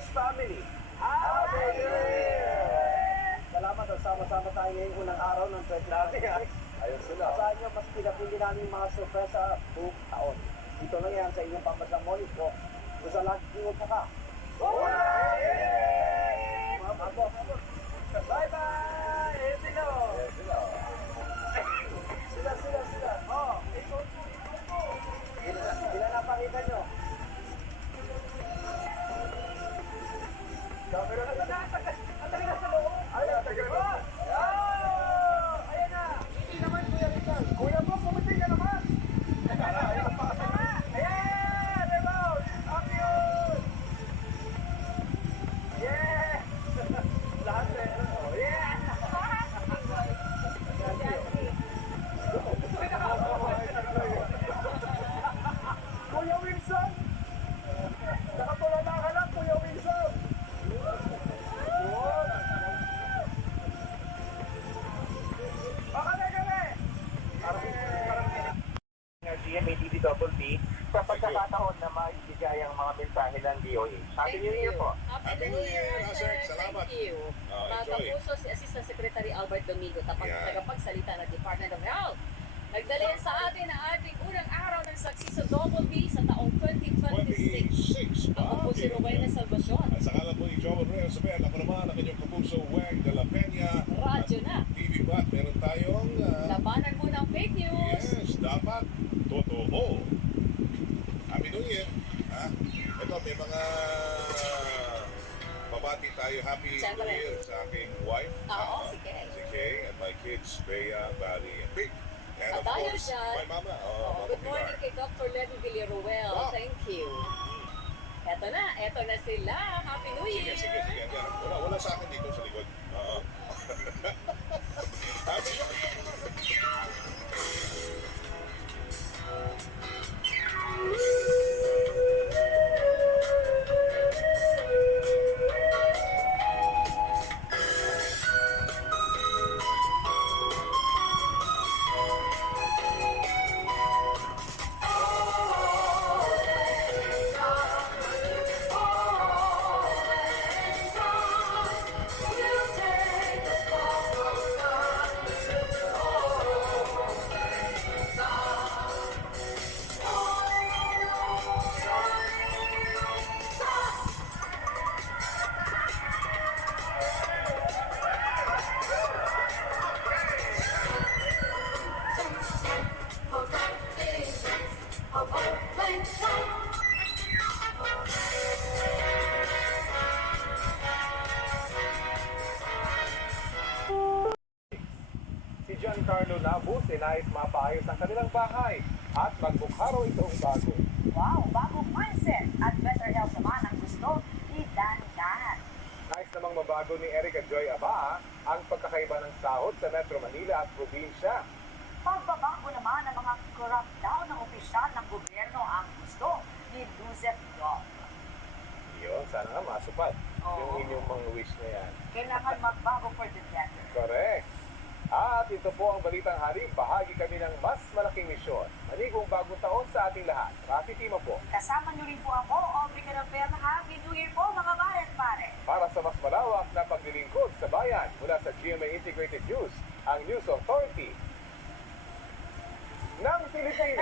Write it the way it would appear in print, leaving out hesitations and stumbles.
Marcos family. Happy New Year! Salamat at sama-sama tayo ngayong unang araw ng 2026. Ayun sila. Asahan nyo, mas pinapili namin yung mga sorpresa buong taon. Ito lang yan sa inyong pamasang monis ko. Kung sa lagi mo pa ka. Bye-bye! Sila. Sila. Oh, sila napakita nyo. Pero ang tagal na sa loob. Ayan, tagal na. Ayan na. Hindi naman, Kuya Rizal. Kuya mo, pumunti ka naman. Ayan, rebound. Up yun. Yeah. Lahat na yun. Yeah. Kuya Wilson. Nakatulala ka lang, Kuya Wilson. GMA DDWB sa pagkakataon na maibigay ang mga mensahe ng DOH. Happy New Year po. Happy New Year, sir. Salamat. Thank you. Enjoy. Kapuso si Assistant Secretary Albert Domingo, Yeah. tagapagsalita ng Department of Health. Nagdala yan sa atin ang ating unang araw ng saksi sa Double B sa taong 2026. Ako po si Rowena Salvacion. At sa kalan po ni Joel Reyes, ako naman ang inyong kapuso, Weng de la Peña. Radyo na. TV Bat, meron tayong... Labanan mo ng fake news. yes, dapat totoo. Happy New Year. Ha? Ito, may mga babati tayo. Happy Siyempre. New Year sa aking wife. Oo, si Kay. Si Kay and my kids, Bea, Barry, and Vic. And of Tayo course, dyan. my mama. Oh, good morning kay Dr. Lenny Villaruel. Wow. Thank you. Eto na sila. Happy New Year. Sige. Yan. Wala sa akin dito sa likod. Oo. Happy New Year. Si Giancarlo Nabus ay nais mapaayos ang kanilang bahay at magbukharo itong bago. Wow, bagong mindset at better health naman ang gusto ni Danny Dan. Nais namang mabago ni Erica Joy Abaa ang pagkakaiba ng sahod sa Metro Manila at probinsya. Pagbabago naman ng mga corrupt daw ng opisyal ng gobyerno ang gusto ni Luzet Dog. Yun, sana nga matupad yung Oo. inyong mga wish na yan. Kailangan magbago for the better. Correct. At ito po ang Balitang Hari, bahagi kami ng mas malaking misyon. Manigong bagong taon sa ating lahat. Rafi Tima po. Kasama niyo rin po ako, Aubrey Carabel. Happy New Year po mga pare. Para sa mas malawak na paglilingkod sa bayan mula sa GMA Integrated News, ang News Authority ng Pilipinas.